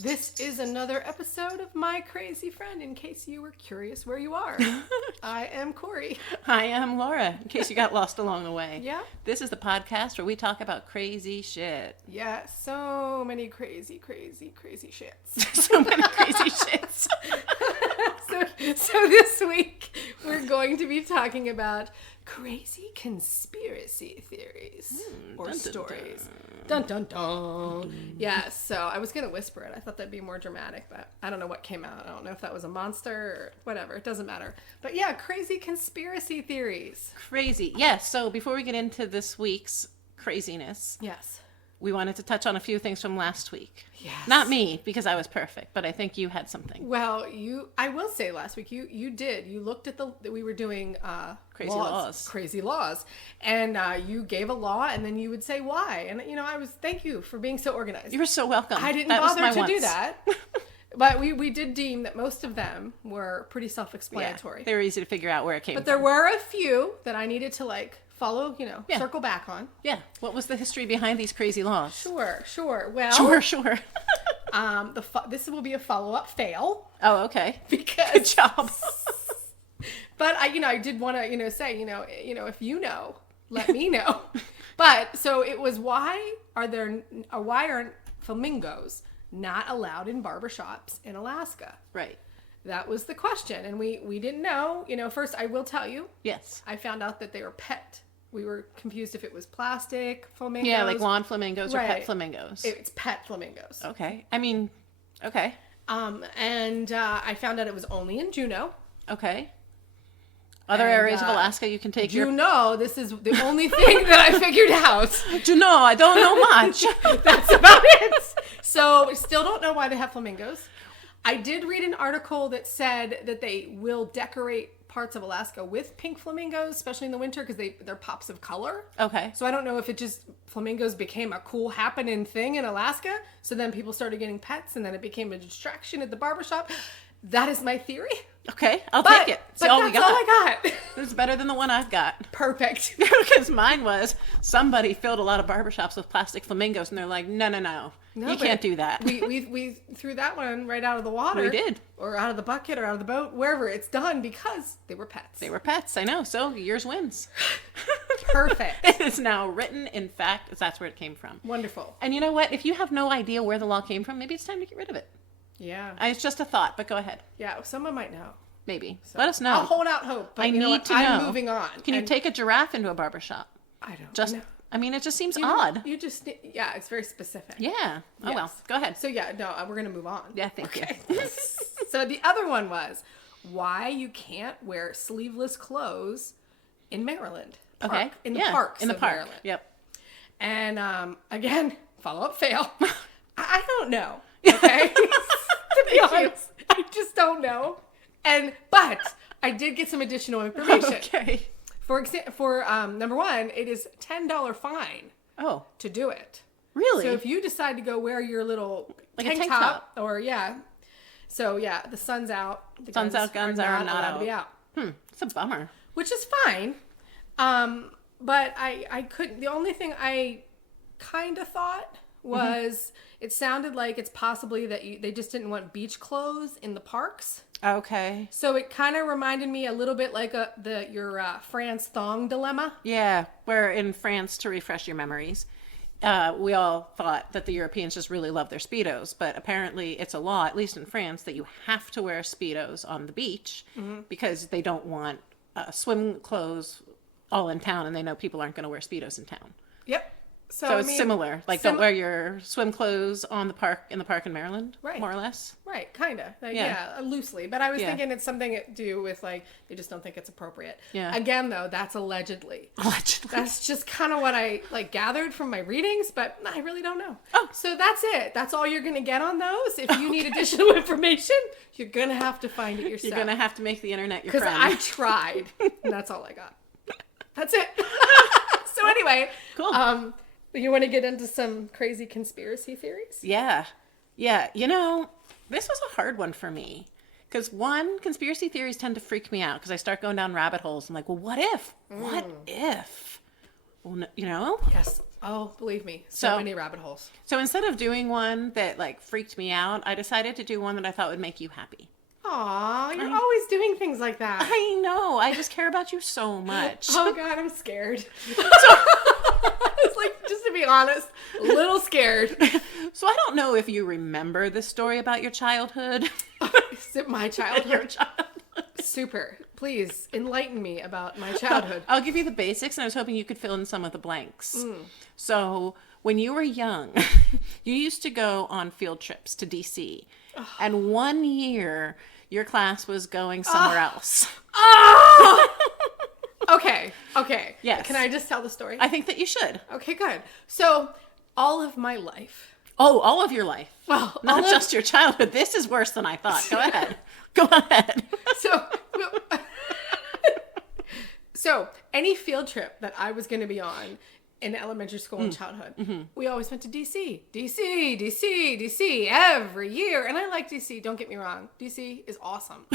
This is another episode of My Crazy Friend, in case you were curious where you are. I am Cori. I am Laura, in case you got lost along the way. Yeah. This is the podcast where we talk about crazy shit. Yeah, so many crazy shits. So many crazy shits. So this week, we're going to be talking about crazy conspiracy theories or dun, dun, stories. Dun, dun, dun. Yeah, so I was going to whisper it. I thought that'd be more dramatic, but I don't know what came out. I don't know if that was a monster or whatever. It doesn't matter. But yeah, crazy conspiracy theories. Crazy. Yes, so before we get into this week's craziness, Yes. we wanted to touch on a few things from last week. Yes. Not me, because I was perfect, but I think you had something. Well, I will say last week, you did. You looked at we were doing Crazy laws. Crazy laws. And you gave a law, and then you would say why. And, thank you for being so organized. You were so welcome. I didn't That was bother my to do once. that. But we did deem that most of them were pretty Yeah, self-explanatory. they were easy to figure out where it came But from. there were a few that I needed to follow, Yeah. circle back on. Yeah, what was the history behind these crazy laws? Sure. Well, Sure. this will be a follow-up fail. Oh, okay. Because Good job. But I did want to, say, if you know, let me know. But so it was why are flamingos not allowed in barbershops in Alaska? Right. That was the question, and we didn't know. First I will tell you, Yes. I found out that they were pet. We were confused if it was plastic flamingos. Yeah, like lawn flamingos or Right. pet flamingos. It's pet flamingos. Okay. I mean, okay. And I found out it was only in Juneau. Okay. Other And, areas of Alaska you can take Juneau, this is the only thing that I figured out. Juneau, I don't know much. That's about it. So still don't know why they have flamingos. I did read an article that said that they will decorate parts of Alaska with pink flamingos, especially in the winter, because they're pops of color. Okay. So I don't know if it just flamingos became a cool happening thing in Alaska. So then people started getting pets, and then it became a distraction at the barbershop. That is my theory. Okay, I'll But, take it. but all that's we got. all I got. This is better than the one I've got. Perfect. Because mine was somebody filled a lot of barbershops with plastic flamingos, and they're like, no. You but can't do that. We threw that one right out of the water. We did. Or out of the bucket or out of the boat, wherever. It's done because they were pets. They were pets, I know. So yours wins. Perfect. It is now written in fact. That's where it came from. Wonderful. And you know what? If you have no idea where the law came from, maybe it's time to get rid of it. Yeah. It's just a thought, but go ahead. Yeah, someone might know. Maybe. So Let us know. I'll hold out hope. But I you know need what? to know. I'm moving on. Can you And take a giraffe into a barbershop? I don't Just, know. I mean, it just seems You- odd. You just, yeah, it's very specific. Yeah. Oh, Yes. well. Go ahead. So yeah, no, we're going to move on. Yeah, thank you. So the other one was why you can't wear sleeveless clothes in Maryland. Okay. In the Yeah, parks in the of park. Maryland. Yep. And again, follow-up fail. I don't know. Okay? To be honest, I just don't know. But I did get some additional information. Okay. For number one, it is $10 fine Oh, to do it. really? So if you decide to go wear your little Like a tank tank top, or yeah. So yeah, the sun's out. The Sun's out, guns are not allowed to be out. out. It's a bummer. Which is fine. But I couldn't. The only thing I kind of thought was it sounded like it's possibly that they just didn't want beach clothes in the parks. Okay. So it kind of reminded me a little bit like your France thong dilemma. Yeah, where in France, to refresh your memories, we all thought that the Europeans just really love their Speedos, but apparently it's a law, at least in France, that you have to wear Speedos on the beach because they don't want swim clothes all in town, and they know people aren't going to wear Speedos in town. Yep. So it's similar. Like, don't wear your swim clothes in the park in Maryland, Right. more or less. Right, kind of. Yeah. Yeah, loosely. But I was Yeah. thinking it's something to do with, they just don't think it's appropriate. Yeah. Again, though, that's allegedly. Allegedly. That's just kind of what I, gathered from my readings, but I really don't know. Oh. So that's it. That's all you're going to get on those. If you need additional information, you're going to have to find it yourself. You're going to have to make the internet your Because friend. I tried, and that's all I got. That's it. So anyway. Cool. You want to get into some crazy conspiracy theories? Yeah. Yeah. You know, this was a hard one for me. Because one, conspiracy theories tend to freak me out because I start going down rabbit holes. I'm like, well, what if? What if? Well, no, you know? Yes. Oh, believe me, so many rabbit holes. So instead of doing one that like freaked me out, I decided to do one that I thought would make you happy. Aw, you're always doing things like that. I know. I just care about you so much. Oh God, I'm scared. It's like, just to be honest, a little scared. So I don't know if you remember this story about your childhood. Is it my childhood? Your childhood. Super. Please enlighten me about my childhood. I'll give you the basics, and I was hoping you could fill in some of the blanks. So when you were young, you used to go on field trips to DC. And one year, your class was going somewhere else. Oh! Okay. Yes. Can I just tell the story? I think that you should. Okay, good. So, all of my life. Oh, all of your life. Well, Not just your childhood. This is worse than I thought. Go ahead. Go ahead. So any field trip that I was going to be on in elementary school and childhood, we always went to DC every year. And I like DC. Don't get me wrong. DC is awesome.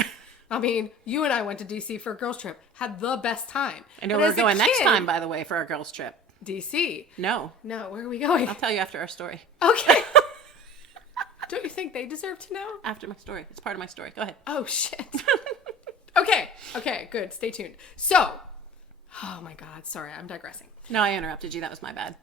I mean, you and I went to DC for a girls' trip, had the best time. I know we're going next time, by the way, for our girls' trip. DC. No, where are we going? I'll tell you after our story. Okay. Don't you think they deserve to know? After my story. It's part of my story. Go ahead. Oh, shit. Okay, good. Stay tuned. So, oh my God, sorry, I'm digressing. No, I interrupted you. That was my bad.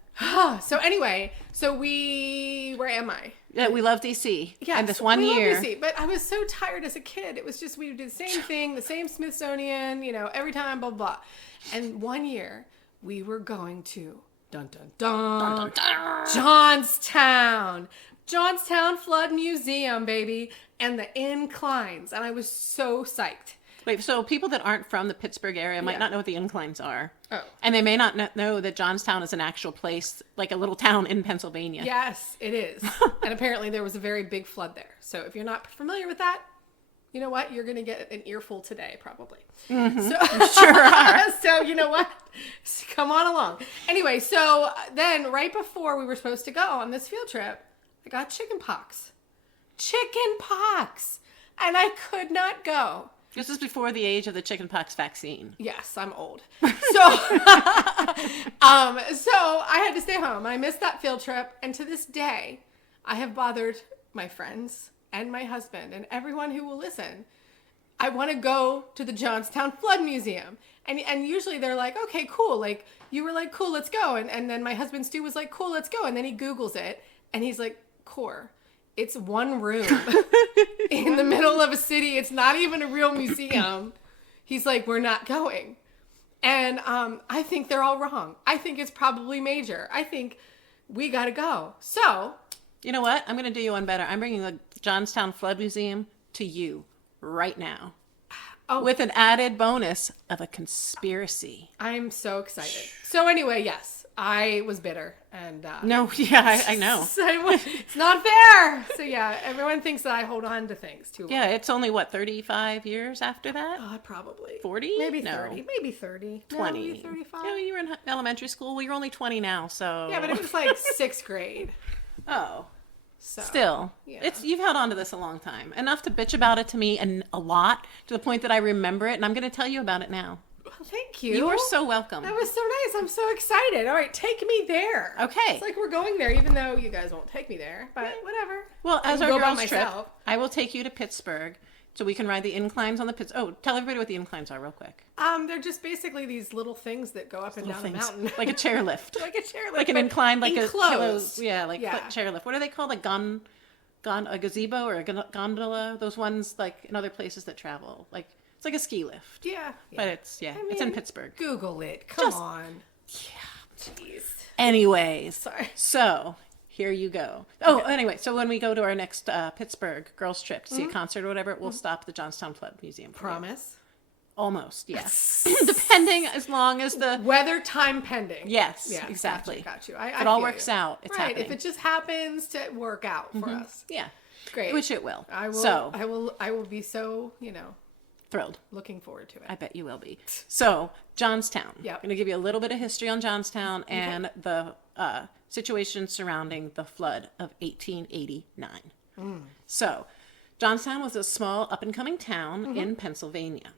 So anyway, where am I? Yeah, we love DC. Yes, and this one we year. love DC, but I was so tired as a kid. It was just, we would do the same thing, the same Smithsonian, every time, blah, blah, blah. And one year, we were going to, dun, dun, dun, Dun, dun, dun. Johnstown Flood Museum, baby, and the inclines. And I was so psyched. Wait, so people that aren't from the Pittsburgh area might not know what the inclines are. Oh. And they may not know that Johnstown is an actual place, like a little town in Pennsylvania. Yes, it is. And apparently there was a very big flood there. So if you're not familiar with that, you know what? You're going to get an earful today, probably. Mm-hmm. So, Sure are. So you know what? Come on along. Anyway, so then right before we were supposed to go on this field trip, I got chicken pox. And I could not go. This is before the age of the chickenpox vaccine. Yes, I'm old. So, so I had to stay home. I missed that field trip. And to this day, I have bothered my friends and my husband and everyone who will listen. I want to go to the Johnstown Flood Museum. And usually they're like, okay, cool. Like, you were like, cool, let's go. And then my husband Stu was like, cool, let's go. And then he Googles it. And he's like, Cor, it's one room in the middle of a city. It's not even a real museum. He's like, we're not going. And I think they're all wrong. I think it's probably major. I think we got to go. So. You know what? I'm going to do you one better. I'm bringing the Johnstown Flood Museum to you right now. Oh. With an added bonus of a conspiracy. I'm so excited. So anyway, yes. I was bitter and no, yeah, I know. So it's not fair. So yeah, everyone thinks that I hold on to things too long. Yeah, it's only 35 years after that? Probably 40? Maybe No. 30. Maybe 30. 20. No, maybe 35. Yeah, you were in elementary school. Well, you're only 20 now, so. Yeah, but it was like 6th grade. Oh. So Still, yeah. You've held on to this a long time. Enough to bitch about it to me and a lot to the point that I remember it, and I'm going to tell you about it now. Well, thank you. You are so welcome. That was so nice. I'm so excited. All right, take me there. Okay. It's like we're going there, even though you guys won't take me there. But whatever. Well, as I our can go by girls trip, myself. I will take you to Pittsburgh so we can ride the inclines on the Oh, tell everybody what the inclines are real quick. They're just basically these little things that go up and down the mountain. Like a chairlift. Like a chairlift. Like an incline, like enclosed. a chairlift. What are they called? A gazebo or a gondola? Those ones like in other places that travel. Like it's like a ski lift. Yeah. But it's it's in Pittsburgh. Google it. Come on. Yeah. Jeez. Anyways. Sorry. So here you go. Oh, anyway. So when we go to our next Pittsburgh girls trip to see a concert or whatever, we'll stop at the Johnstown Flood Museum. Promise? Almost, yes. Depending, as long as the weather time pending. Yes, yeah, exactly. Got you. If it all works out, it's right. happening. If it just happens to work out for us. Yeah. Great. Which it will. I will. So, I will be so, thrilled. looking forward to it. I bet you will be. So, Johnstown. Yep. I'm going to give you a little bit of history on Johnstown and the situation surrounding the flood of 1889. So, Johnstown was a small up-and-coming town in Pennsylvania.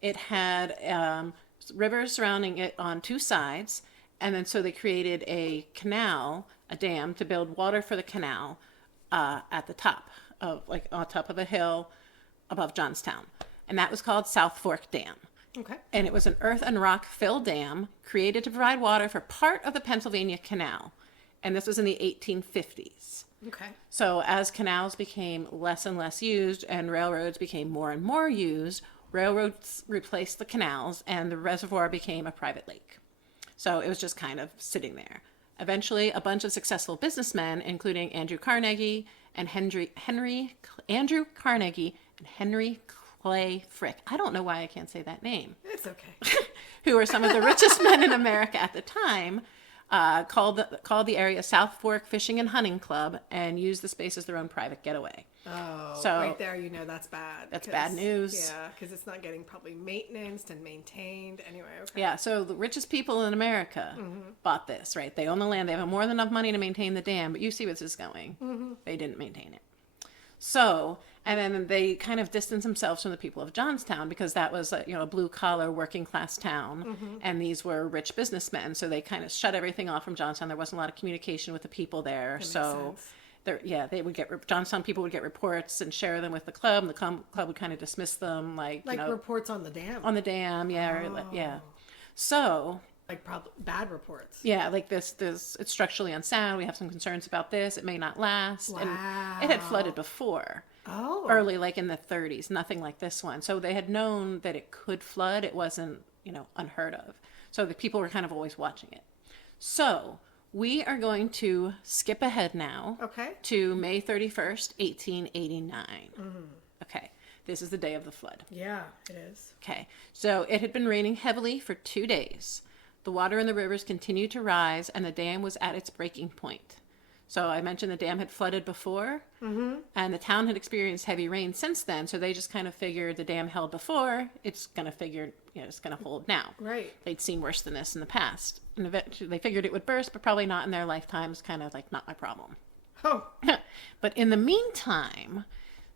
It had rivers surrounding it on two sides, And then so they created a canal, a dam, to build water for the canal at the top of, like, on top of a hill above Johnstown. And that was called South Fork Dam. Okay. And it was an earth and rock fill dam created to provide water for part of the Pennsylvania Canal. And this was in the 1850s. Okay. So as canals became less and less used and railroads became more and more used, railroads replaced the canals and the reservoir became a private lake. So it was just kind of sitting there. Eventually, a bunch of successful businessmen, including Andrew Carnegie and Henry Clay Frick. I don't know why I can't say that name. It's okay. Who were some of the richest men in America at the time, called the area South Fork Fishing and Hunting Club and used the space as their own private getaway. Oh, So- right there, you know that's bad. That's bad news. Yeah, because it's not getting probably maintenance and maintained. Anyway, okay. Yeah, so the richest people in America bought this, right? They own the land. They have more than enough money to maintain the dam, but you see where this is going. They didn't maintain it. So, and then they kind of distanced themselves from the people of Johnstown because that was a blue-collar, working-class town, and these were rich businessmen. So they kind of shut everything off from Johnstown. There wasn't a lot of communication with the people there. That makes So, sense. they would Johnstown people would get reports and share them with the club, and the club would kind of dismiss them, like reports on the dam. on the dam, yeah. So, Like probably bad reports. yeah, like this, it's structurally unsound. We have some concerns about this. It may not last. Wow. And it had flooded before. Oh. Early, like in the 30s, nothing like this one. So they had known that it could flood. It wasn't, unheard of. So the people were kind of always watching it. So we are going to skip ahead now Okay. to May 31st, 1889. Okay, this is the day of the flood. Yeah, it is. Okay, so it had been raining heavily for 2 days. The water in the rivers continued to rise, and the dam was at its breaking point. So I mentioned the dam had flooded before, and the town had experienced heavy rain since then, so they just kind of figured the dam held before, it's going to hold now. Right. They'd seen worse than this in the past. And eventually they figured it would burst, but probably not in their lifetimes, kind of like, not my problem. Oh. But in the meantime,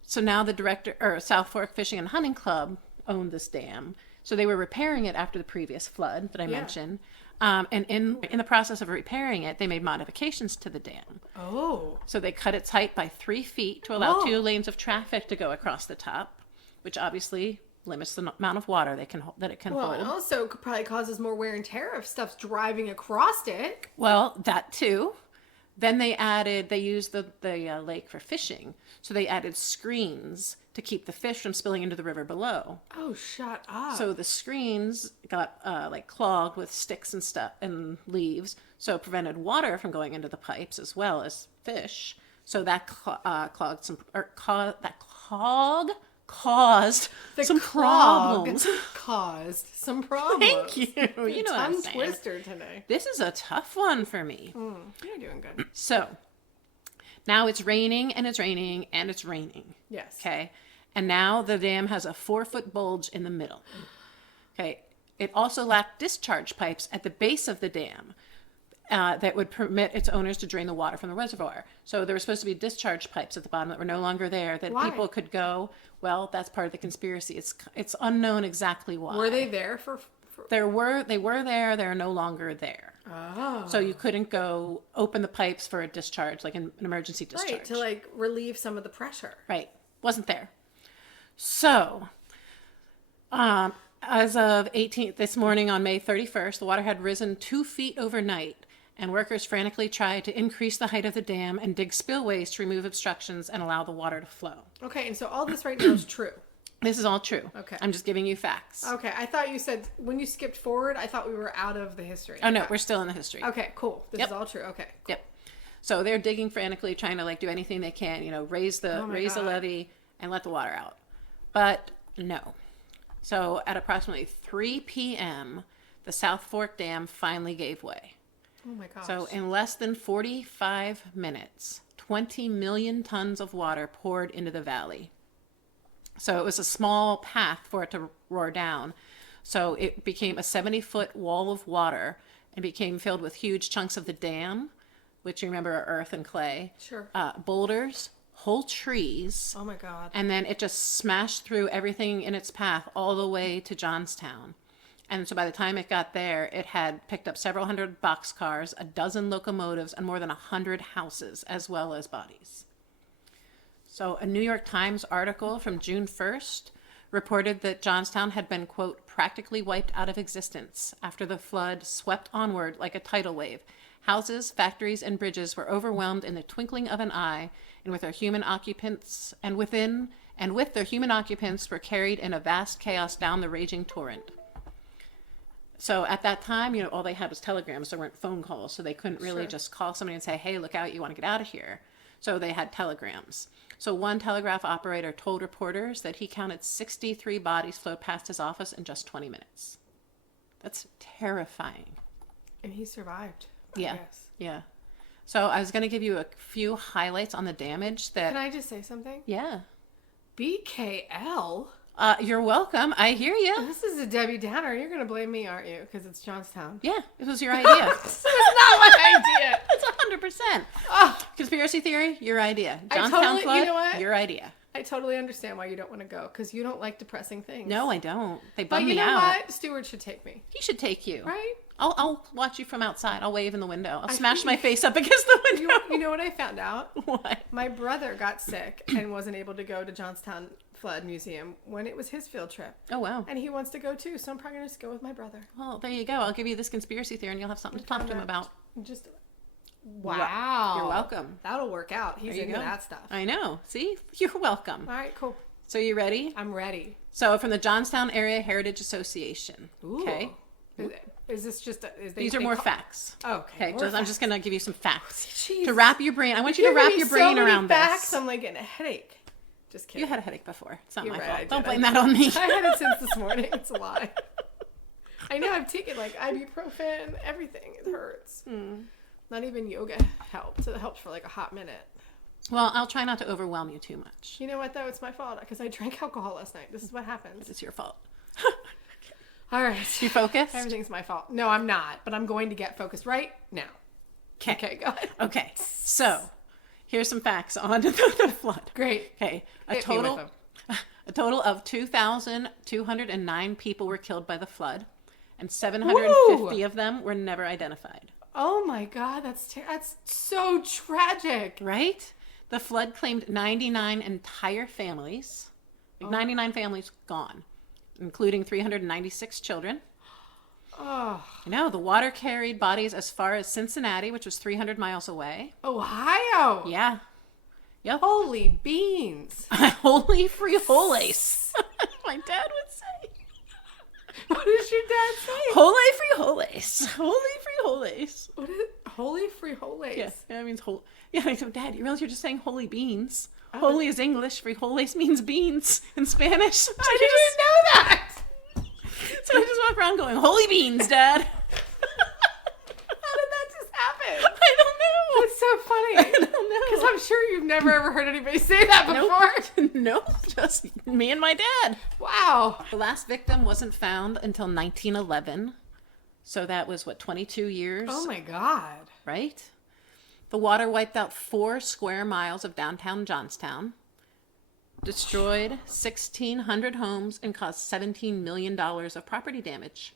so now the South Fork Fishing and Hunting Club owned this dam. So they were repairing it after the previous flood that I mentioned. And in the process of repairing it, they made modifications to the dam. Oh. So they cut its height by 3 feet to allow 2 lanes of traffic to go across the top, which obviously limits the amount of water that it can Well, hold. and also probably causes more wear and tear if stuff's driving across it. Well, that too. Then they used the lake for fishing. So they added screens to keep the fish from spilling into the river below. Oh, shut up. So the screens got clogged with sticks and stuff and leaves, so it prevented water from going into the pipes as well as fish. So that caused some problems. Caused some problems. Thank you. You know what I'm Tongue saying. twister today. This is a tough one for me. You're doing good. So now it's raining and it's raining and it's raining. Yes. Okay. And now the dam has a 4-foot bulge in the middle. Okay. It also lacked discharge pipes at the base of the dam that would permit its owners to drain the water from the reservoir. So there were supposed to be discharge pipes at the bottom that were no longer there, that Why? people could go. Well, that's part of the conspiracy. It's unknown exactly why. Were they there for... They were there. They're no longer there. Oh. So you couldn't go open the pipes for a discharge, like an emergency discharge. Right, to like relieve some of the pressure. Right. Wasn't there. So, as of this morning on May 31st, the water had risen 2 feet overnight, and workers frantically tried to increase the height of the dam and dig spillways to remove obstructions and allow the water to flow. Okay, and so all this right now is true. This is all true. Okay. I'm just giving you facts. Okay, I thought you said, when you skipped forward, I thought we were out of the history. Oh, no, we're still in the history. Okay, cool. This Yep. is all true. Okay. Cool. Yep. So they're digging frantically, trying to do anything they can, raise the God. levee and let the water out. But no. So at approximately 3 p.m., the South Fork Dam finally gave way. Oh my gosh. So in less than 45 minutes, 20 million tons of water poured into the valley. So it was a small path for it to roar down. So it became a 70-foot wall of water and became filled with huge chunks of the dam, which you remember are earth and clay. Sure. Boulders, whole trees. Oh my God. And then it just smashed through everything in its path all the way to Johnstown. And so by the time it got there, it had picked up several hundred boxcars, a dozen locomotives, and more than 100 houses, as well as bodies. So a New York Times article from June 1st reported that Johnstown had been, quote, practically wiped out of existence after the flood swept onward like a tidal wave. Houses, factories, and bridges were overwhelmed in the twinkling of an eye, and with their human occupants, with their human occupants were carried in a vast chaos down the raging torrent. So at that time, all they had was telegrams. There weren't phone calls, so they couldn't really just call somebody and say, hey, look out, you want to get out of here. So they had telegrams. So one telegraph operator told reporters that he counted 63 bodies float past his office in just 20 minutes. That's terrifying. And he survived. Yeah. Yeah. So I was going to give you a few highlights on the damage that... Can I just say something? Yeah. BKL? You're welcome. I hear you. This is a Debbie Downer. You're going to blame me, aren't you? Because it's Johnstown. Yeah, it was your idea. It's not my idea. It's 100%. Oh, Conspiracy theory, your idea. Johnstown flood, you know what? your idea. I totally understand why you don't want to go, because you don't like depressing things. No, I don't. They but bum you me know out. what? Stewart should take me. He should take you. Right? I'll watch you from outside. I'll wave in the window. I'll smash my face up against the window. You know what I found out? What? My brother got sick and wasn't able to go to Johnstown Flood Museum when it was his field trip. Oh, wow. And he wants to go too, so I'm probably going to just go with my brother. Well, there you go. I'll give you this conspiracy theory and you'll have something to talk to him about. Just... Wow. You're welcome. That'll work out. He's There you into go. that stuff. I know. See? You're welcome. All right, cool. So you ready? I'm ready. So from the Johnstown Area Heritage Association. Ooh. Okay. Is this just... These are more facts. Okay. Okay, I'm just going to give you some facts. Jeez. To wrap your brain. I want you to wrap your brain around facts, this. I'm like getting a headache. Just kidding. You had a headache before. It's not You're my right, fault. I did. Don't blame that on me. I had it since this morning. It's a lie. I know. I've taken like ibuprofen, everything. It hurts. Not even yoga helped. It helped for like a hot minute. Well, I'll try not to overwhelm you too much. You know what, though? It's my fault because I drank alcohol last night. This is what happens. It's your fault. All right. You focused? Everything's my fault. No, I'm not. But I'm going to get focused right now. Okay, go ahead. Okay. So, here's some facts on the flood. Great. Okay. A Hit me with total of 2,209 people were killed by the flood, and 750 of them were never identified. Oh my God, that's so tragic. Right? The flood claimed 99 entire families. 99 families gone, including 396 children. Oh. I know, the water carried bodies as far as Cincinnati, which was 300 miles away. Ohio. Yeah. Yep. Holy beans. Holy frijoles. My dad would say. What does your dad say? Holy frijoles. Holy frijoles. What is holy frijoles? Yeah, that means whole. Yeah, I go, Dad, you realize you're just saying holy beans? Holy is English. Frijoles means beans in Spanish. I didn't know that. So I just walk around going, holy beans, Dad. How did that just happen? I don't know. That's so funny. I don't know. Because I'm sure you've never ever heard anybody say that before. Nope, just me and my dad. Wow. The last victim wasn't found until 1911. So that was, 22 years? Oh my God. Right? The water wiped out 4 square miles of downtown Johnstown, destroyed 1,600 homes, and caused $17 million of property damage.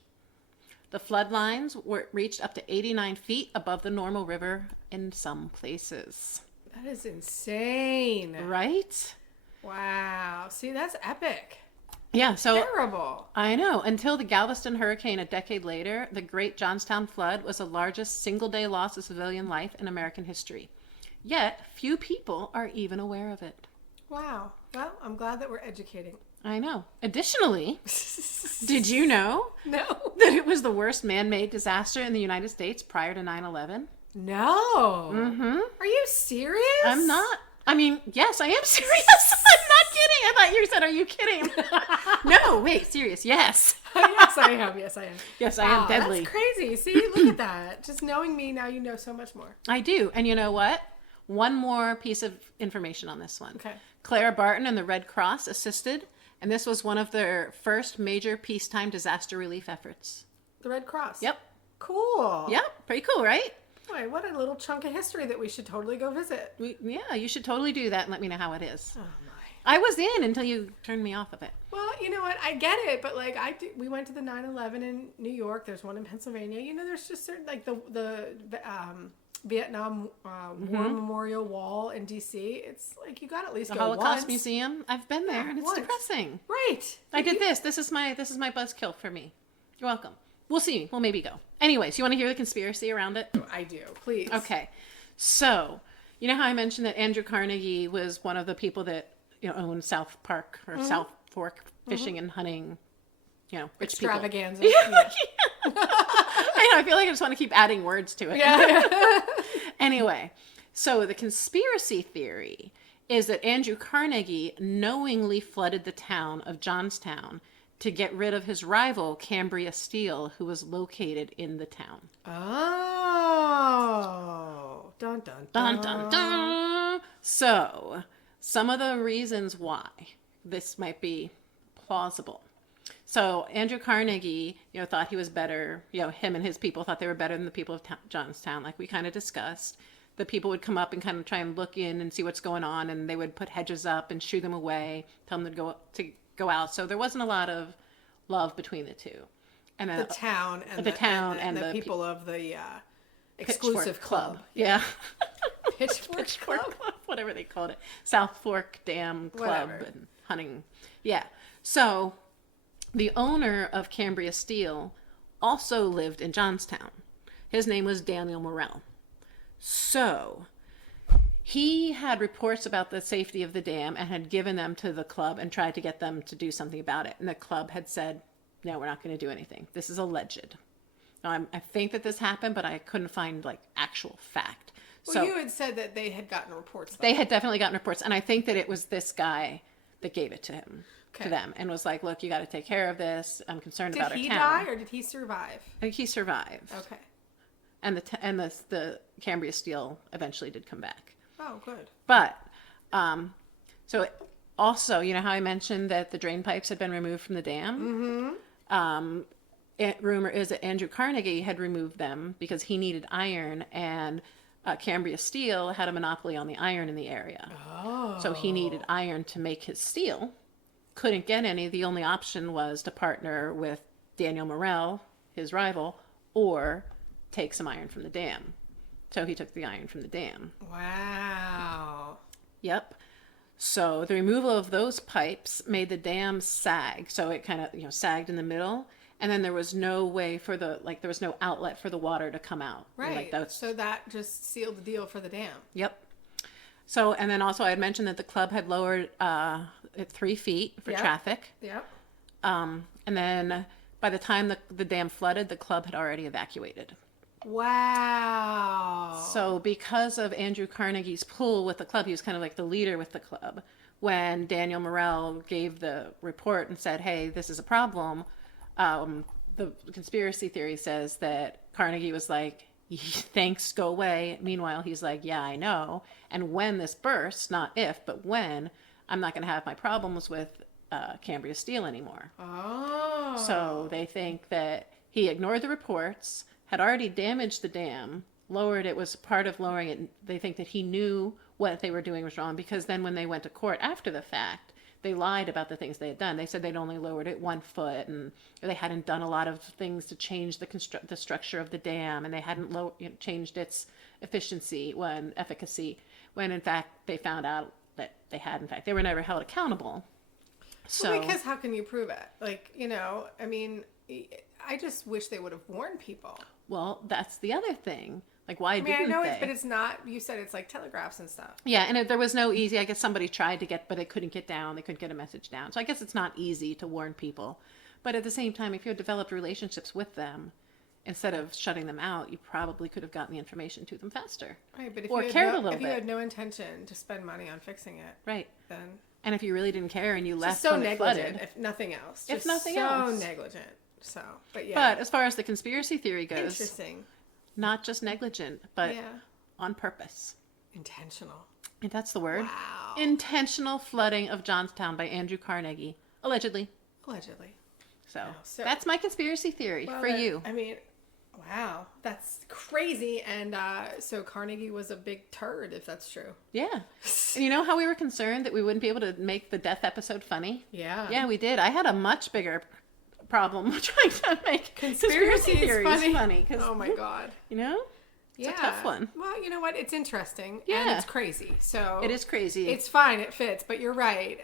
The flood lines reached up to 89 feet above the normal river in some places. That is insane. Right? Wow. See, that's epic. Yeah, so Terrible. I know. Until the Galveston hurricane a decade later, the Great Johnstown Flood was the largest single-day loss of civilian life in American history. Yet, few people are even aware of it. Wow. Well, I'm glad that we're educating. I know. Additionally, did you know No. that it was the worst man-made disaster in the United States prior to 9/11? No. Mm-hmm. Are you serious? I'm not. I mean, yes, I am serious. I'm not kidding. I thought you said, are you kidding? No, wait, serious. Yes. Yes, I am. Yes, I am. Yes, I am deadly. That's crazy. See, look at that. Just knowing me, now you know so much more. I do. And you know what? One more piece of information on this one. Okay. Clara Barton and the Red Cross assisted, and this was one of their first major peacetime disaster relief efforts. The Red Cross. Yep. Cool. Yep. Pretty cool, right? Boy, what a little chunk of history that we should totally go visit. Yeah, you should totally do that and let me know how it is. Oh I was in until you turned me off of it. Well, you know what? I get it, but like we went to the 9/11 in New York. There's one in Pennsylvania. You know, there's just certain like the Vietnam War Memorial Wall in D.C. It's like you got to at least The go Holocaust once. Museum. I've been there, and it's once. depressing. Right. I did this. This is my buzzkill for me. You're welcome. We'll see. We'll maybe go. Anyways, you want to hear the conspiracy around it? I do. Please. Okay. So, you know how I mentioned that Andrew Carnegie was one of the people that, you know, owned South Park or South Fork fishing and hunting, you know, rich Extravaganza. people. Yeah. I know. I feel like I just want to keep adding words to it. Yeah. Anyway, so the conspiracy theory is that Andrew Carnegie knowingly flooded the town of Johnstown to get rid of his rival, Cambria Steel, who was located in the town. Oh. Dun, dun, dun. Dun, dun, dun. So, some of the reasons why this might be plausible. So, Andrew Carnegie, you know, thought he was better. You know, him and his people thought they were better than the people of Johnstown, like we kind of discussed. The people would come up and kind of try and look in and see what's going on, and they would put hedges up and shoo them away, tell them to go out. So there wasn't a lot of love between the two. And then The town and the people of the exclusive club. Yeah. Pitchfork Club? Whatever they called it. South Fork Dam Club Whatever. and hunting. Yeah. So the owner of Cambria Steel also lived in Johnstown. His name was Daniel Morrell. So he had reports about the safety of the dam and had given them to the club and tried to get them to do something about it. And the club had said, no, we're not going to do anything. This is alleged. Now, I think that this happened, but I couldn't find like actual fact. Well, So you had said that they had gotten reports. they had definitely gotten reports. And I think that it was this guy that gave it to him, Okay. to them, and was like, look, you got to take care of this. I'm concerned Did about our he town. die or did he survive? I think he survived. Okay. And the Cambria Steel eventually did come back. Oh, good. But, also, you know how I mentioned that the drain pipes had been removed from the dam? Mm-hmm. Rumor is that Andrew Carnegie had removed them because he needed iron, and Cambria Steel had a monopoly on the iron in the area. Oh. So he needed iron to make his steel. Couldn't get any. The only option was to partner with Daniel Morrell, his rival, or take some iron from the dam. So he took the iron from the dam. Wow. Yep. So the removal of those pipes made the dam sag. So it kind of, you know, sagged in the middle. And then there was no way for there was no outlet for the water to come out. Right. Like So that just sealed the deal for the dam. Yep. So, and then also I had mentioned that the club had lowered it 3 feet for Yep. traffic. Yep. And then by the time the dam flooded, the club had already evacuated. Wow. So because of Andrew Carnegie's pull with the club, he was kind of like the leader with the club. When Daniel Morrell gave the report and said, hey, this is a problem, the conspiracy theory says that Carnegie was like, thanks, go away. Meanwhile, he's like, yeah, I know. And when this bursts, not if, but when, I'm not going to have my problems with Cambria Steel anymore. Oh. So they think that he ignored the reports, had already damaged the dam, lowered it, was part of lowering it. They think that he knew what they were doing was wrong, because then when they went to court after the fact, they lied about the things they had done. They said they'd only lowered it 1 foot, and they hadn't done a lot of things to change the structure of the dam, and they hadn't changed its efficiency efficacy, when in fact they found out that they had. In fact, they were never held accountable. So Well, because how can you prove it? Like, you know, I mean, I just wish they would have warned people. well, that's the other thing. Like, why I mean, didn't I know they? but it's not. You said it's like telegraphs and stuff. Yeah, and there was no easy. I guess somebody tried to get, but they couldn't get down. They couldn't get a message down. So I guess it's not easy to warn people. But at the same time, if you had developed relationships with them, instead of shutting them out, you probably could have gotten the information to them faster. Right, but if Or you had cared no, a little if you bit. had no intention to spend money on fixing it, Right. then And if you really didn't care and you left just so when it negligent. flooded. If nothing else, If just nothing so else. negligent. So, but yeah, But as far as the conspiracy theory goes, interesting. not just negligent, but Yeah, on purpose. intentional. And that's the word. Wow. Intentional flooding of Johnstown by Andrew Carnegie, allegedly. Allegedly. So, so- that's my conspiracy theory Well, for that- you. I mean, wow, that's crazy. And so Carnegie was a big turd, if that's true. Yeah. And you know how we were concerned that we wouldn't be able to make the death episode funny? Yeah. Yeah, we did. I had a much bigger problem trying to make Conspiracy theories funny. 'cause, Oh my God. you know? It's a tough one. Well, you know what? It's interesting. Yeah. And it's crazy. So It is crazy. It's fine. It fits. But you're right.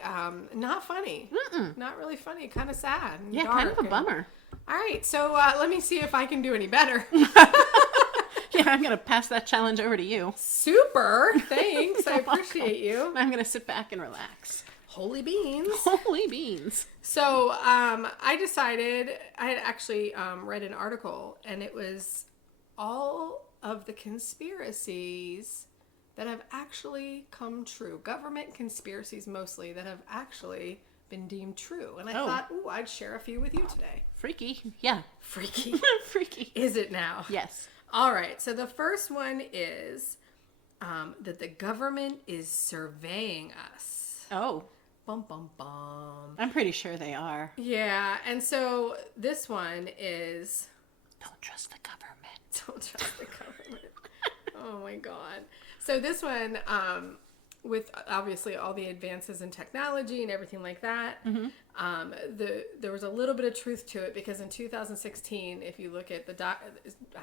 Not funny. Not really funny. Kind of sad. And yeah, dark kind of a bummer. All right. So let me see if I can do any better. Yeah, I'm going to pass that challenge over to you. Super. Thanks. I appreciate you. I'm going to sit back and relax. Holy beans. Holy beans. So I decided, I had actually read an article, and it was all of the conspiracies that have actually come true. Government conspiracies mostly that have actually been deemed true. And I thought, I'd share a few with you today. Freaky. Yeah. Freaky. Freaky. Is it now? Yes. All right. So the first one is that the government is surveying us. Oh. Bum, bum, bum. I'm pretty sure they are. Yeah. And so this one is... Don't trust the government. Don't trust the government. Oh my God. So this one, with obviously all the advances in technology and everything like that, there was a little bit of truth to it, because in 2016, if you look at the I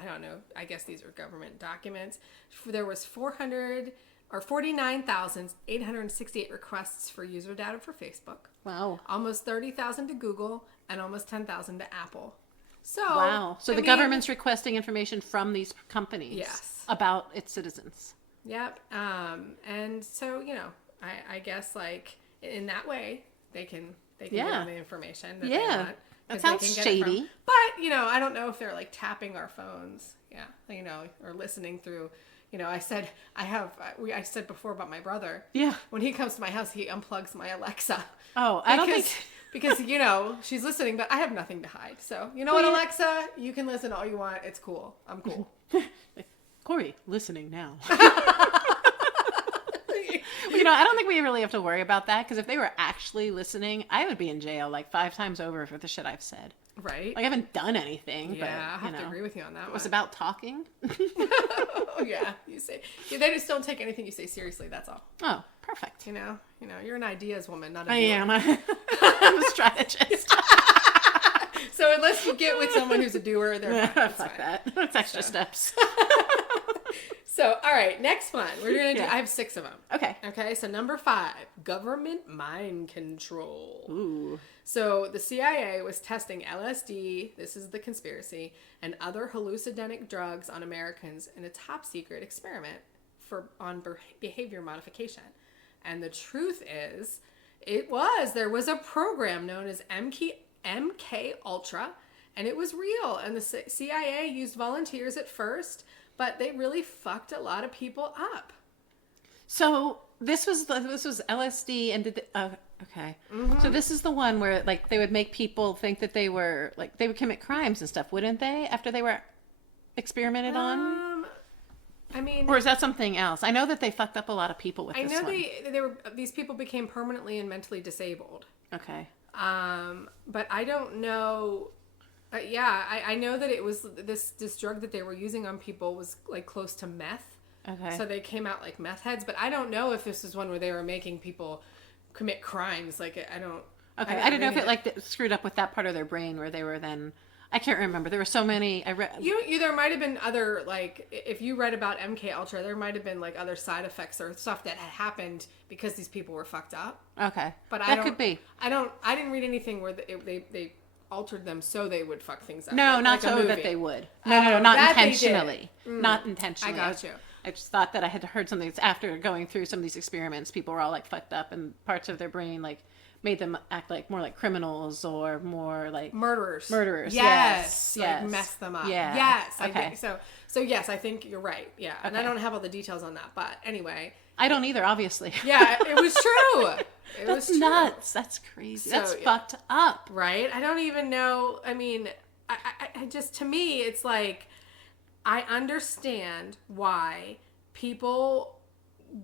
don't know, I guess these are government documents, there was 49,868 requests for user data for Facebook. Wow. Almost 30,000 to Google, and almost 10,000 to Apple. So wow. So the government's requesting information from these companies. Yes. About its citizens. Yep. And so, you know, I guess like in that way they can get all the information that they want. That sounds shady. But, you know, I don't know if they're like tapping our phones. Yeah. You know, or listening through, you know, I said before about my brother. Yeah. When he comes to my house, he unplugs my Alexa. Oh, I don't think... Because, you know, she's listening, but I have nothing to hide. So, you know what, Alexa? You can listen all you want. It's cool. I'm cool. Cori, listening now. You know, I don't think we really have to worry about that, because if they were actually listening, I would be in jail like 5 times over for the shit I've said. Right. Like, I haven't done anything. Yeah, but, I have to agree with you on that one. It was about talking. Oh, yeah. They just don't take anything you say seriously. That's all. Oh, perfect. You know, you're an ideas woman, not a I doer. am. I'm a strategist. So unless you get with someone who's a doer, they're fine. Fuck that. That's extra steps. So, all right, next one. We're going to do, I have 6 of them. Okay. So number 5, government mind control. Ooh. So the CIA was testing LSD, this is the conspiracy, and other hallucinogenic drugs on Americans in a top secret experiment on behavior modification. And the truth is, there was a program known as MK Ultra, and it was real. And the CIA used volunteers at first, but they really fucked a lot of people up. So this was LSD, and okay. Mm-hmm. So this is the one where like they would make people think that they were like they would commit crimes and stuff, wouldn't they? After they were experimented on. I mean, or is that something else? I know that they fucked up a lot of people with this one. I know these people became permanently and mentally disabled. Okay. But I don't know. I know that it was this drug that they were using on people was like close to meth. Okay. So they came out like meth heads, but I don't know if this is one where they were making people commit crimes. Like I don't. Okay, I don't know if it like screwed up with that part of their brain where they were then. I can't remember. There were so many. I read. There might have been other like if you read about MK Ultra, there might have been like other side effects or stuff that had happened because these people were fucked up. Okay, but that could be. I didn't read anything where they altered them so they would fuck things up. No, not so that they would. No, not intentionally. Not intentionally. I got you. I just thought that I had heard something. After going through some of these experiments, people were all like fucked up, and parts of their brain like made them act like more like criminals or more like murderers. Yes. Like mess them up. Yeah. Yes. Okay. I think so yes, I think you're right. Yeah. And I don't have all the details on that, but anyway. I don't either, obviously. Yeah, it was true. That's nuts. That's crazy. That's fucked up. Right? I don't even know. I mean, I just, to me, it's like, I understand why people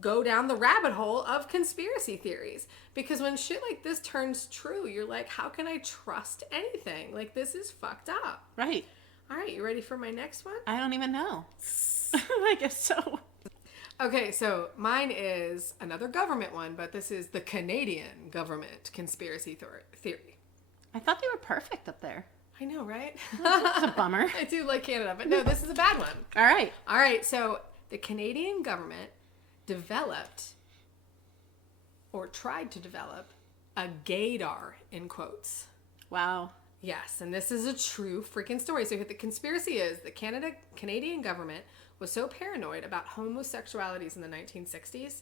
go down the rabbit hole of conspiracy theories, because when shit like this turns true, you're like, how can I trust anything? Like, this is fucked up. Right. All right, you ready for my next one? I don't even know. I guess so. Okay, so mine is another government one, but this is the Canadian government conspiracy theory. I thought they were perfect up there. I know, right? It's a bummer. I do like Canada, but no, this is a bad one. All right. All right, so the Canadian government developed or tried to develop a gaydar, in quotes. Wow. Yes, and this is a true freaking story. So the conspiracy is the Canadian government was so paranoid about homosexualities in the 1960s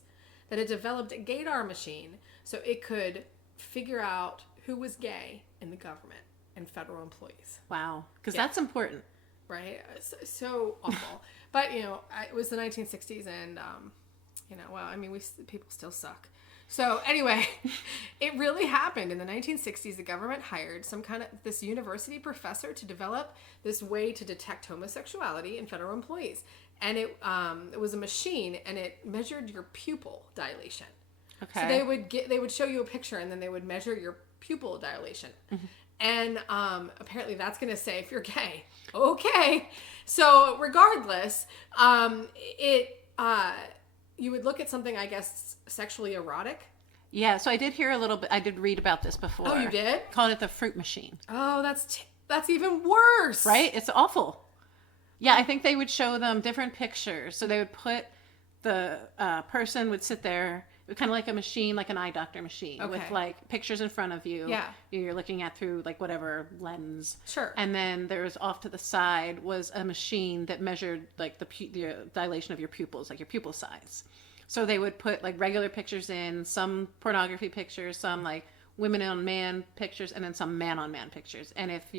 that it developed a gaydar machine so it could figure out who was gay in the government and federal employees. Wow. Because that's important. Right? So awful. But, you know, it was the 1960s and, you know, well, I mean, people still suck. So anyway, it really happened. In the 1960s, the government hired this university professor to develop this way to detect homosexuality in federal employees. And it was a machine, and it measured your pupil dilation. Okay. So they would show you a picture, and then they would measure your pupil dilation. Mm-hmm. And apparently that's going to say if you're gay. Okay. So regardless, you would look at something, I guess, sexually erotic. Yeah, so I did hear a little bit. I did read about this before. Oh, you did? Called it the fruit machine. Oh, that's even worse. Right? It's awful. Yeah, I think they would show them different pictures. So they would put the person would sit there, kind of like a machine, like an eye doctor machine, okay, with like pictures in front of you. Yeah. You're looking at through like whatever lens. Sure. And then there was off to the side was a machine that measured like the dilation of your pupils, like your pupil size. So they would put like regular pictures in, some pornography pictures, some like women on man pictures, and then some man on man pictures. And if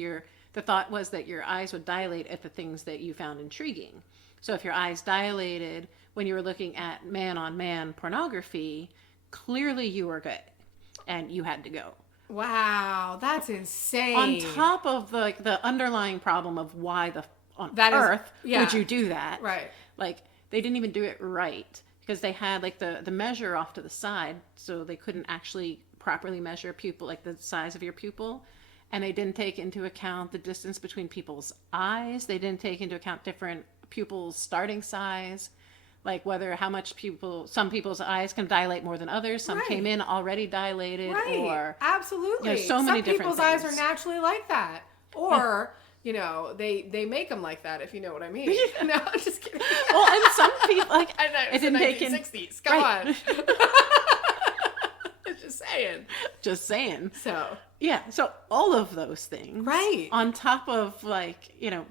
the thought was that your eyes would dilate at the things that you found intriguing. So if your eyes dilated when you were looking at man on man pornography, clearly you were good and you had to go. Wow, that's insane. On top of the underlying problem of why on earth would you do that? Right. Like they didn't even do it right because they had like the measure off to the side, so they couldn't actually properly measure a pupil, like the size of your pupil. And they didn't take into account the distance between people's eyes. They didn't take into account different pupils' starting size, like how much some people's eyes can dilate more than others. Some right, came in already dilated, right, or absolutely. You know, so many different people's things. eyes are naturally like that, or you know, they make them like that, if you know what I mean. No, I'm just kidding. Well, and some people like I know, it didn't take in 1960s. Come right. on. Just saying. So yeah, so all of those things, right, on top of like, you know,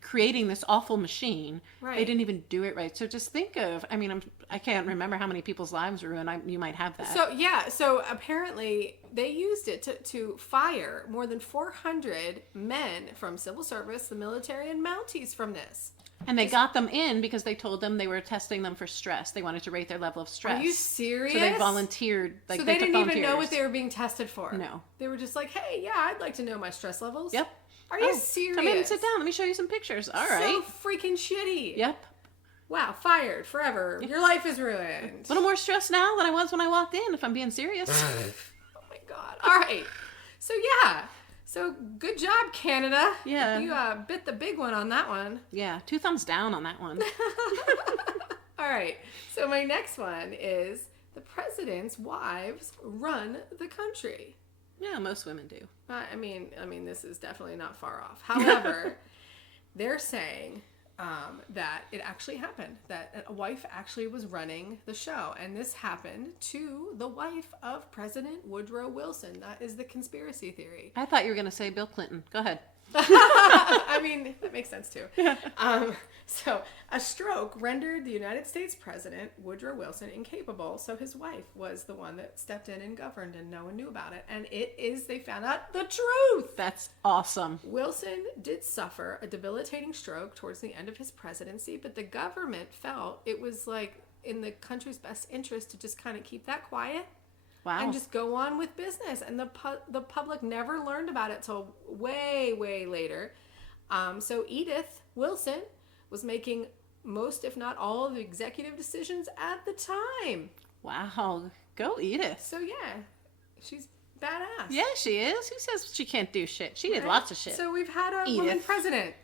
creating this awful machine, right, they didn't even do it right. So just think of, I mean, I can't remember how many people's lives were ruined. You might have that. So yeah, so apparently they used it to fire more than 400 men from civil service, the military, and Mounties from this. And they got them in because they told them they were testing them for stress. They wanted to rate their level of stress. Are you serious? So they volunteered. Like, so they didn't volunteers. even know what they were being tested for? No. They were just like, hey, yeah, I'd like to know my stress levels. Yep. Are you serious? Come in and sit down. Let me show you some pictures. All right. So freaking shitty. Yep. Wow, fired forever. Your life is ruined. A little more stressed now than I was when I walked in, if I'm being serious. Oh my God. All right. So yeah. So good job, Canada. Yeah. You bit the big one on that one. Yeah. 2 thumbs down on that one. All right. So my next one is the president's wives run the country. Yeah, most women do. I mean, this is definitely not far off. However, they're saying that it actually happened, that a wife actually was running the show. And this happened to the wife of President Woodrow Wilson. That is the conspiracy theory. I thought you were going to say Bill Clinton. Go ahead. I mean, that makes sense too. So a stroke rendered the United States President Woodrow Wilson incapable. So his wife was the one that stepped in and governed, and no one knew about it. And they found out the truth. That's awesome. Wilson did suffer a debilitating stroke towards the end of his presidency, but the government felt it was like in the country's best interest to just kind of keep that quiet. Wow. And just go on with business. And the public never learned about it till way, way later. So Edith Wilson was making most, if not all, of the executive decisions at the time. Wow. Go Edith. So yeah, she's badass. Yeah, she is. Who says she can't do shit? She did lots of shit. So we've had a woman president,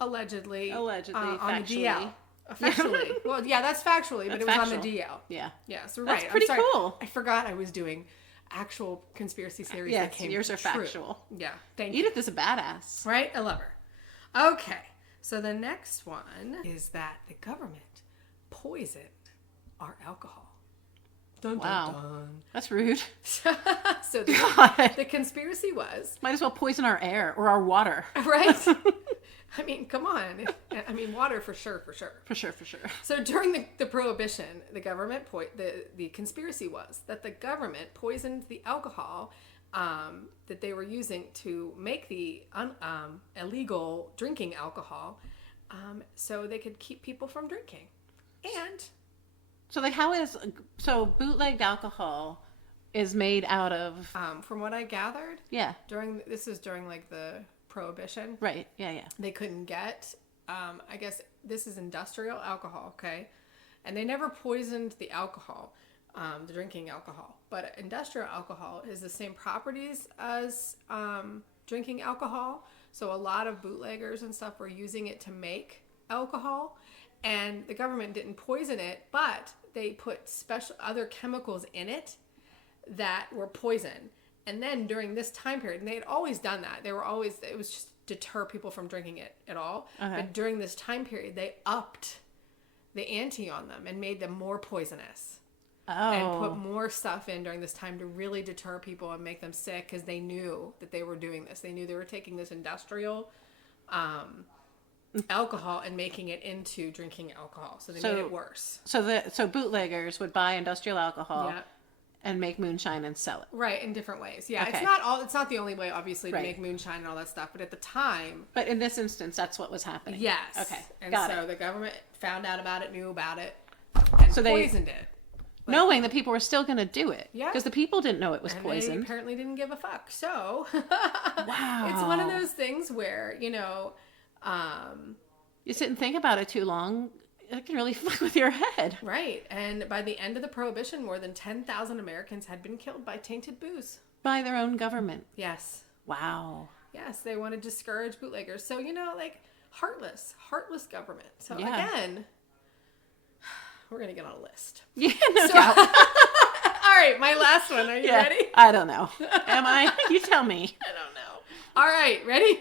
allegedly on the DL. Factually. Well, yeah, that's factually, but it was factual. on the DL. Yeah. Yeah, so That's right. pretty I'm sorry. cool. I forgot I was doing actual conspiracy theories Yes, that came yours are true. factual. Yeah, thank you. Edith is a badass. Right? I love her. Okay, so the next one is that the government poisoned our alcohol. Dun, Wow. dun, dun. That's rude. So the conspiracy was... Might as well poison our air or our water. Right? I mean, come on. I mean, water for sure. For sure. So during the Prohibition, the government the conspiracy was that the government poisoned the alcohol that they were using to make the illegal drinking alcohol, so they could keep people from drinking. And so bootlegged alcohol is made out of from what I gathered, this is during like the Prohibition, right? Yeah. They couldn't get. I guess this is industrial alcohol, okay? And they never poisoned the alcohol, the drinking alcohol. But industrial alcohol is the same properties as drinking alcohol. So a lot of bootleggers and stuff were using it to make alcohol. And the government didn't poison it, but they put special other chemicals in it that were poison. And then during this time period, and they had always done that. It was just deter people from drinking it at all. Okay. But during this time period, they upped the ante on them and made them more poisonous. Oh. And put more stuff in during this time to really deter people and make them sick, because they knew that they were doing this. They knew they were taking this industrial alcohol and making it into drinking alcohol. So they made it worse. So bootleggers would buy industrial alcohol. Yeah. And make moonshine and sell it. Right, in different ways. Yeah, okay. It's not the only way, obviously, to make moonshine and all that stuff, but at the time... But in this instance, that's what was happening. Yes. Okay, and so the government found out about it, knew about it, and poisoned it. Knowing that people were still going to do it. Yeah. Because the people didn't know it was poisoned. They apparently didn't give a fuck. So... Wow. It's one of those things where, you sit and think about it too long... It can really fuck with your head. Right. And by the end of the Prohibition, more than 10,000 Americans had been killed by tainted booze. By their own government. Yes. Wow. Yes, they want to discourage bootleggers. So, heartless government. So, again, we're going to get on a list. Yeah, no doubt. All right, my last one. Are you ready? I don't know. Am I? You tell me. I don't know. All right, ready?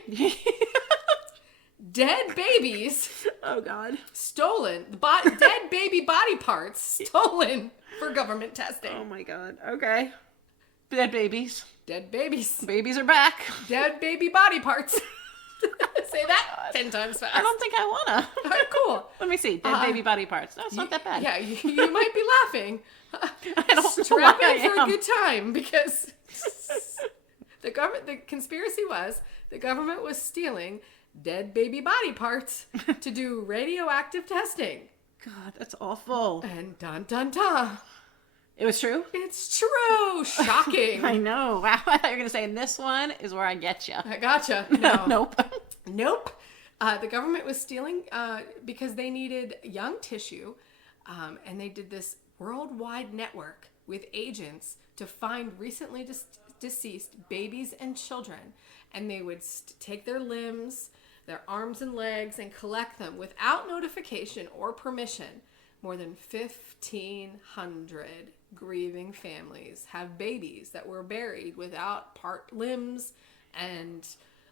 Dead babies. Oh, God. Stolen. Dead baby body parts stolen for government testing. Oh, my God. Okay. Dead babies. Dead babies. Babies are back. Dead baby body parts. Say that 10 times fast. I don't think I want to. All right, cool. Let me see. Dead baby body parts. No, it's not that bad. Yeah, you might be laughing. I don't Strap know in for a good time, because the conspiracy was the government was stealing dead baby body parts to do radioactive testing. God, that's awful. And dun dun dun. It was true? It's true. Shocking. I know. Wow. I thought you were going to say, and this one is where I get you. I gotcha. No. Nope. Nope. The government was stealing because they needed young tissue, and they did this worldwide network with agents to find recently deceased babies and children, and they would take their limbs, their arms and legs, and collect them without notification or permission. More than 1,500 grieving families have babies that were buried without limbs and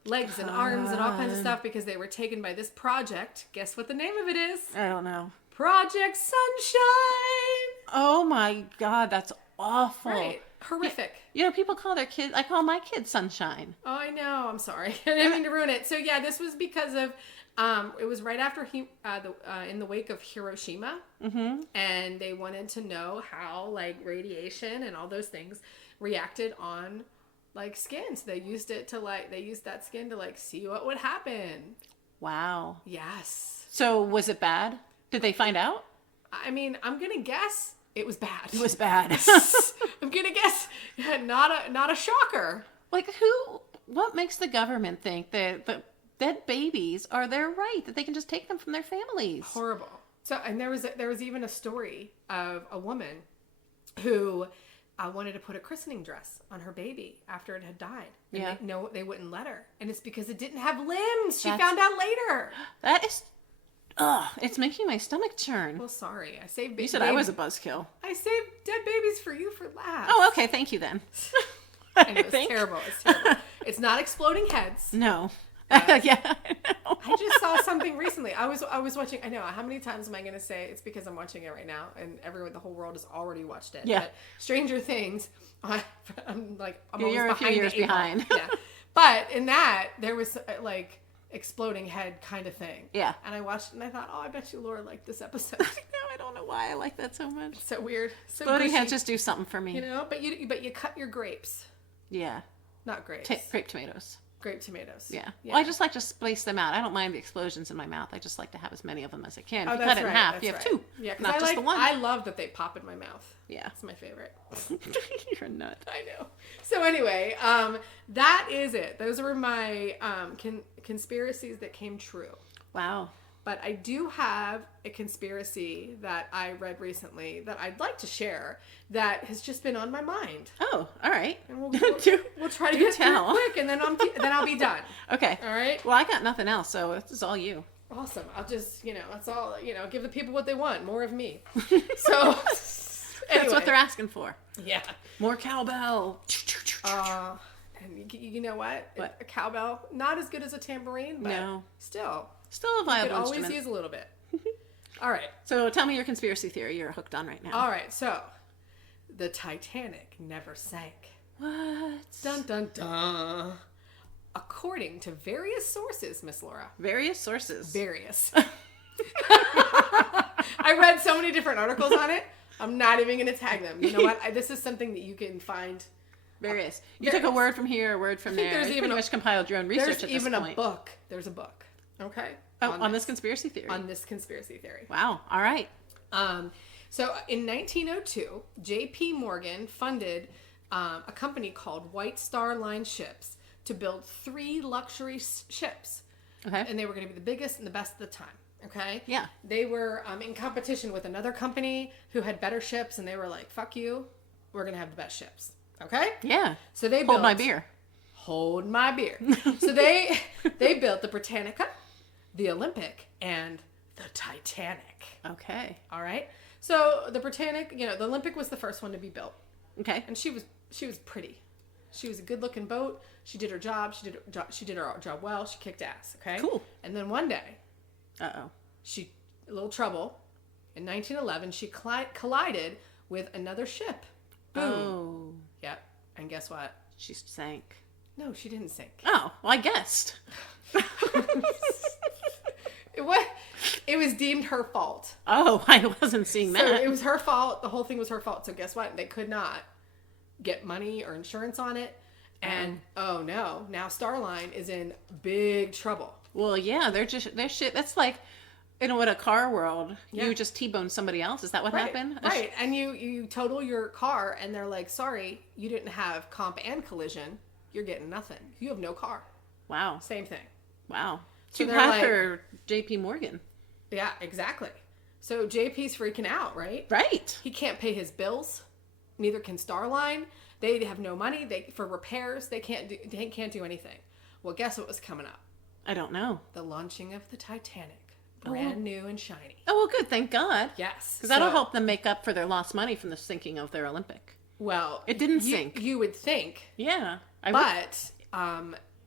legs and arms and all kinds of stuff, because they were taken by this project. Guess what the name of it is? I don't know. Project Sunshine. Oh my God, that's awful. Right. Horrific. People call their kids, I call my kids Sunshine. Oh, I know. I'm sorry. I didn't mean to ruin it. So yeah, this was because of, it was right after in the wake of Hiroshima. Mm-hmm. And they wanted to know how radiation and all those things reacted on skin. So they used that skin to see what would happen. Wow. Yes. So was it bad? Did they find out? I mean, I'm going to guess it was bad. It was bad. I'm going to guess not a shocker. What makes the government think that the dead babies are their right, that they can just take them from their families? Horrible. So, and there was even a story of a woman who wanted to put a christening dress on her baby after it had died. And they wouldn't let her. And it's because it didn't have limbs. She found out later. That is Ugh, it's making my stomach churn. Well, sorry. I saved You said I was a buzzkill. I saved dead babies for you for last. Oh, okay. Thank you then. I know, it's terrible. It's terrible. It's not exploding heads. No. Yeah, I know. I just saw something recently. I was watching. I know how many times am I going to say it's because I'm watching it right now, and the whole world has already watched it. Yeah. But Stranger Things. I'm You're always a few years behind. Yeah. But in that there was like exploding head kind of thing. Yeah. And I watched it and I thought, oh, I bet you Laura liked this episode. No, I don't know why I like that so much. So weird. So Exploding gushy, heads just do something for me. you know. But you cut your grapes, Yeah. not grapes. Grape tomatoes. Grape tomatoes. Yeah. Well, I just like to space them out. I don't mind the explosions in my mouth. I just like to have as many of them as I can. If you cut it in half, you have two. Yeah, not just the one. I love that they pop in my mouth. Yeah. It's my favorite. You're a nut. I know. So anyway, that is it. Those were my conspiracies that came true. Wow. But I do have a conspiracy that I read recently that I'd like to share that has just been on my mind. Oh, all right. And we'll try to get through it quick, and then I'll be done. Okay. All right. Well, I got nothing else, so this is all you. Awesome. I'll just, that's all, give the people what they want. More of me. So, That's what they're asking for. Yeah. More cowbell. And you know what? What? A cowbell, not as good as a tambourine, but No. still Still a viable could always instrument. use a little bit. All right. So tell me your conspiracy theory you're hooked on right now. All right. So, the Titanic never sank. What? Dun, dun, dun. According to various sources, Miss Laura. Various sources. Various. I read so many different articles on it. I'm not even going to tag them. You know what? This is something that you can find. Various. You took a word from here, a word from there. There's You even pretty much compiled your own research There's at this even point. a book. There's a book. Okay. Oh, on this conspiracy theory. On this conspiracy theory. Wow. All right. So in 1902, J.P. Morgan funded a company called White Star Line Ships to build 3 luxury ships. Okay. And they were going to be the biggest and the best at the time. Okay? Yeah. They were in competition with another company who had better ships, and they were like, fuck you, we're going to have the best ships. Okay? Yeah. So they Hold built... my beer. Hold my beer. So they built the Britannica, the Olympic, and the Titanic. Okay. All right? So the Britannic, the Olympic was the first one to be built. Okay. And she was pretty. She was a good-looking boat. She did her job. She did her job well. She kicked ass. Okay. Cool. And then one day, Uh-oh. a little trouble. In 1911, she collided with another ship. Boom. Oh. Yep. And guess what? She sank. No, she didn't sink. Oh, well, I guessed. It was deemed her fault. Oh, I wasn't seeing So that. it was her fault. The whole thing was her fault. So guess what? They could not get money or insurance on it. And oh no, now Starline is in big trouble. Well, yeah, they're shit. That's like, in a car world, Yeah. you just T-bone somebody else. Is that what happened? Right. And you total your car and they're like, sorry, you didn't have comp and collision. You're getting nothing. You have no car. Wow. Same thing. Wow. So Too they're bad like- for J.P. Morgan. Yeah, exactly. So JP's freaking out, right? Right. He can't pay his bills. Neither can Starline. They have no money. For repairs, they can't do anything. Well, guess what was coming up? I don't know. The launching of the Titanic. Brand new and shiny. Oh, well, good. Thank God. Yes. Because that'll help them make up for their lost money from the sinking of their Olympic. Well, It didn't sink. You would think. Yeah. But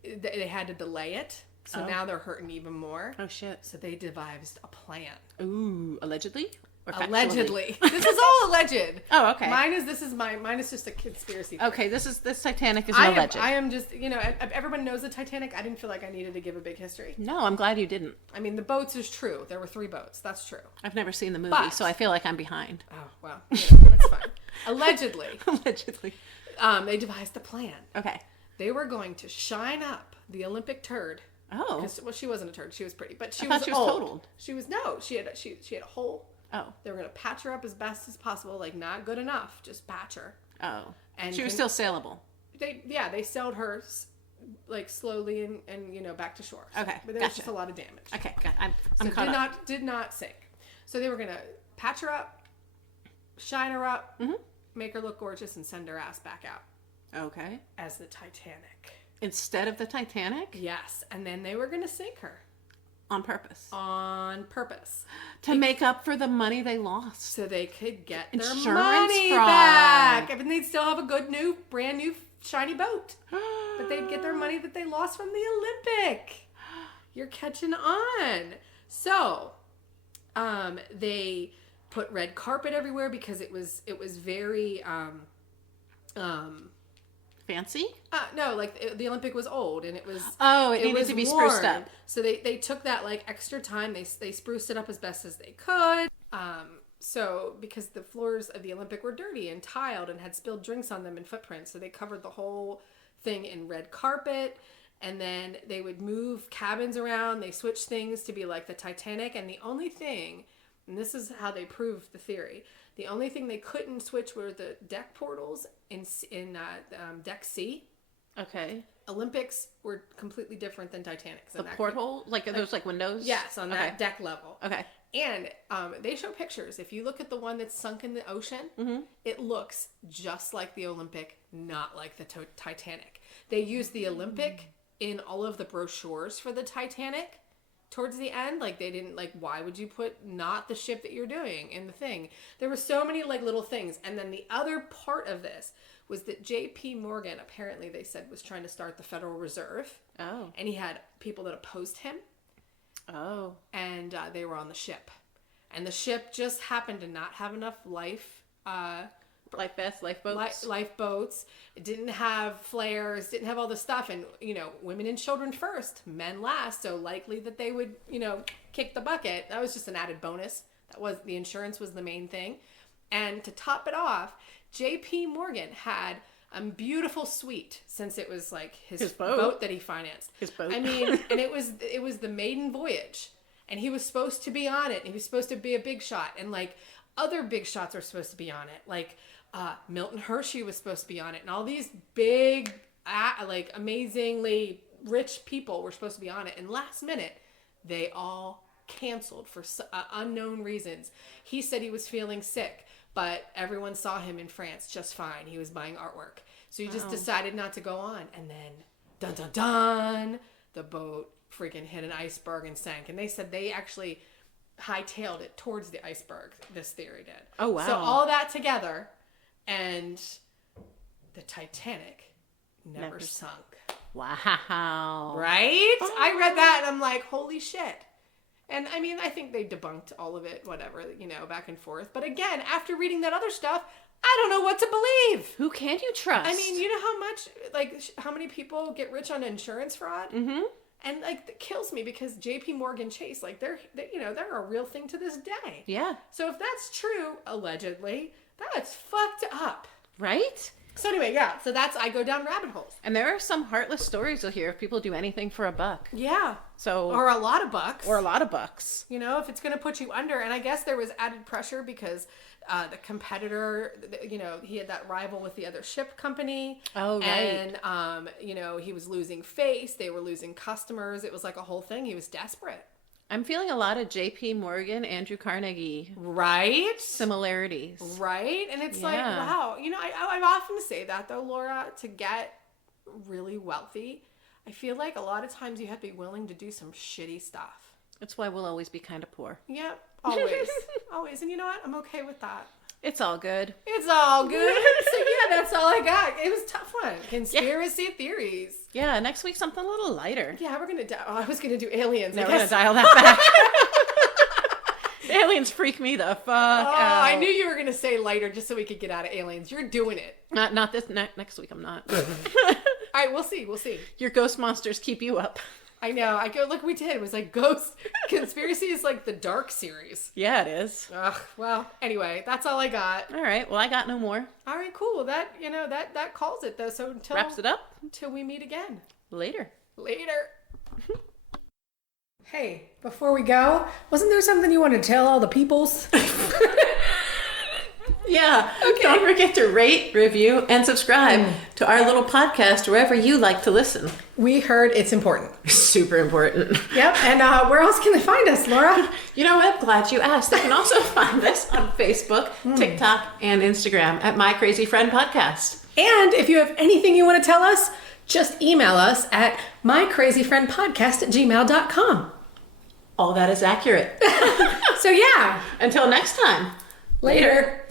they had to delay it. So now they're hurting even more. Oh, shit. So they devised a plan. Ooh, allegedly? Or factually? Allegedly. This is all alleged. Oh, okay. Mine is just a conspiracy theory. Okay, this Titanic is an alleged. I am just, everyone knows the Titanic. I didn't feel like I needed to give a big history. No, I'm glad you didn't. I mean, the boats is true. There were 3 boats. That's true. I've never seen the movie, But- so I feel like I'm behind. Oh, well, that's fine. Allegedly, Allegedly. they devised a plan. Okay. They were going to shine up the Olympic turd. Oh. 'Cause, well, she wasn't a turd. She was pretty, but she I was thought she was old. totaled. She was she had a hole. Oh. They were going to patch her up as best as possible, like not good enough, just patch her. Oh. And She was still saleable. They sailed her like slowly and back to shore. Okay, but there was gotcha. just a lot of damage. Okay, I'm So caught up. did not sink. So they were gonna patch her up, shine her up, make her look gorgeous, and send her ass back out Okay. as the Titanic. Instead of the Titanic? Yes, and then they were gonna sink her. On purpose. On purpose. To make up for the money they lost. So they could get their Insurance money fraud. back. And they'd still have a good new, brand new, shiny boat. But they'd get their money that they lost from the Olympic. You're catching on. So, they put red carpet everywhere because it was very, Fancy? no, like the Olympic was old and it was. Oh, it needed was to be worn. spruced up. So they took that like extra time. They spruced it up as best as they could. So because the floors of the Olympic were dirty and tiled and had spilled drinks on them and footprints, so they covered the whole thing in red carpet. And then they would move cabins around. They switched things to be like the Titanic. And the only thing, and this is how they proved the theory, the only thing they couldn't switch were the deck portals in Deck C. Okay. Olympics were completely different than Titanic's. The porthole? Like those like windows? Yes, on that deck level. Okay. And they show pictures. If you look at the one that's sunk in the ocean, it looks just like the Olympic, not like the Titanic. They used the Olympic in all of the brochures for the Titanic towards the end. Like they didn't like, why would you put not the ship that you're doing in the thing? There were so many like little things. And then the other part of this was that JP Morgan, apparently they said, was trying to start the Federal Reserve. Oh. And he had people that opposed him. Oh. And they were on the ship. And the ship just happened to not have enough Life vests, lifeboats. Lifeboats. It didn't have flares, didn't have all the stuff. And, women and children first, men last. So likely that they would, kick the bucket. That was just an added bonus. The insurance was the main thing. And to top it off, JP Morgan had a beautiful suite, since it was like his boat that he financed. His boat. I mean, and it was the maiden voyage. And he was supposed to be on it. And he was supposed to be a big shot. And like other big shots were supposed to be on it. Like Milton Hershey was supposed to be on it. And all these big, like amazingly rich people were supposed to be on it. And last minute, they all canceled for unknown reasons. He said he was feeling sick, but everyone saw him in France just fine. He was buying artwork. So he just decided not to go on. And then, dun dun dun, the boat freaking hit an iceberg and sank. And they said they actually hightailed it towards the iceberg, this theory did. Oh, wow. So all that together, and the Titanic never sunk. Wow. Right? I read that and I'm like, holy shit. And I mean, I think they debunked all of it, whatever, back and forth. But again, after reading that other stuff, I don't know what to believe. Who can you trust? I mean, you know how much, how many people get rich on insurance fraud? Mm-hmm. And it kills me because JP Morgan Chase, they're a real thing to this day. Yeah. So if that's true, allegedly, that's fucked up. Right? So anyway, yeah. So I go down rabbit holes. And there are some heartless stories you'll hear if people do anything for a buck. Yeah. So. Or a lot of bucks. If it's going to put you under. And I guess there was added pressure because the competitor, he had that rival with the other ship company. Oh, right. And, he was losing face. They were losing customers. It was like a whole thing. He was desperate. I'm feeling a lot of JP Morgan, Andrew Carnegie. Right? Similarities. Right? And it's like, wow. I often say that, though, Laura, to get really wealthy, I feel like a lot of times you have to be willing to do some shitty stuff. That's why we'll always be kind of poor. Yep. Always. Always. And you know what? I'm okay with that. It's all good. It's all good. So yeah, that's all I got. It was a tough one. Conspiracy theories. Yeah, next week something a little lighter. Yeah, we're going to I was going to do aliens. No, we're going to dial that back. Aliens freak me the fuck out. I knew you were going to say lighter just so we could get out of aliens. You're doing it. Not this next week. I'm not. All right, we'll see. Your ghost monsters keep you up. I know. Look, we did. It was like Ghost Conspiracy is like the dark series. Yeah, it is. Ugh, well, anyway, that's all I got. All right. Well, I got no more. All right, cool. That, that calls it though. So wraps it up. Until we meet again. Later. Hey, before we go, wasn't there something you wanted to tell all the peoples? Yeah. Okay. Don't forget to rate, review, and subscribe to our little podcast wherever you like to listen. We heard it's important. Super important. Yep. And where else can they find us, Laura? You know what? Glad you asked. They can also find us on Facebook, TikTok, and Instagram at My Crazy Friend Podcast. And if you have anything you want to tell us, just email us at mycrazyfriendpodcast@gmail.com. All that is accurate. So yeah, Until next time. later.